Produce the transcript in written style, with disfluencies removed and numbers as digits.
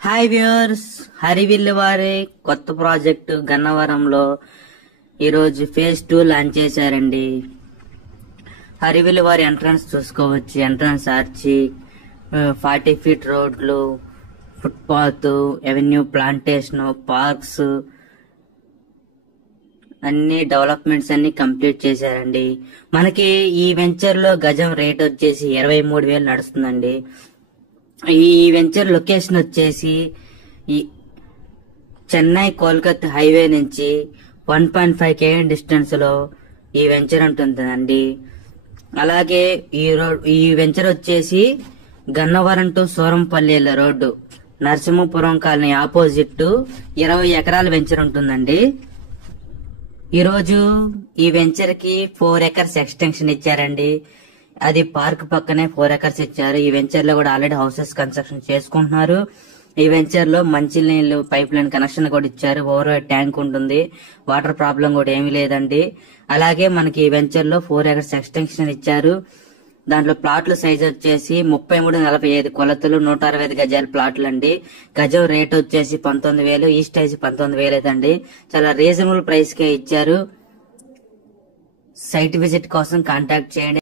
Hi viewers, హరివిల్లు వారి కొత్త project గన్నవరంలో ఈరోజు ఫేజ్ 2 లాంచ్ చేశారండి. హరివిల్లు వారి ఎంట్రన్స్ చూసుకోవచ్చు. ఎంట్రన్స్ ఆర్చి, 40 ఫీట్ రోడ్లు, ఫుట్పాత్, ఎవెన్యూ, ప్లాంటేషన్, పార్క్స్ అన్ని డెవలప్మెంట్స్ అన్ని కంప్లీట్ చేశారండి. మనకి ఈ వెంచర్ లో గజం రేట్ వచ్చేసి 23,000 నడుస్తుందండి. ఈ వెంచర్ లొకేషన్ వచ్చేసి ఈ చెన్నై కోల్కతా హైవే నుంచి 1.5 km డిస్టెన్స్ లో ఈ వెంచర్ ఉంటుందండి. అలాగే ఈ వెంచర్ వచ్చేసి గన్నవరం టు సూరంపల్లిల రోడ్డు, నరసింహపురం కాలనీ ఆపోజిట్ 20 ఎకరాల వెంచర్ ఉంటుందండి. ఈరోజు ఈ వెంచర్ కి 4 acres ఎక్స్టెన్షన్ ఇచ్చారండి. అది పార్క్ పక్కనే 4 acres ఇచ్చారు. ఈ వెంచర్ లో కూడా ఆల్రెడీ హౌసెస్ కన్స్ట్రక్షన్ చేసుకుంటున్నారు. ఈ వెంచర్ లో మంచినీళ్ళు పైప్ లైన్ కనెక్షన్ కూడా ఇచ్చారు. ఓవర్ ట్యాంక్ ఉంటుంది. వాటర్ ప్రాబ్లం కూడా ఏమీ లేదండి. అలాగే మనకి ఈ వెంచర్ లో 4 acres ఎక్స్టెన్షన్ ఇచ్చారు. దాంట్లో ప్లాట్ల సైజ్ వచ్చేసి 33-45 కొలతలు, 165 గజాల ప్లాట్లు అండి. గజం రేట్ వచ్చేసి 19,000, ఈ స్టేజ్ 19,000 అండి. చాలా రీజనబుల్ ప్రైస్ కే ఇచ్చారు. సైట్ విజిట్ కోసం కాంటాక్ట్ చేయండి.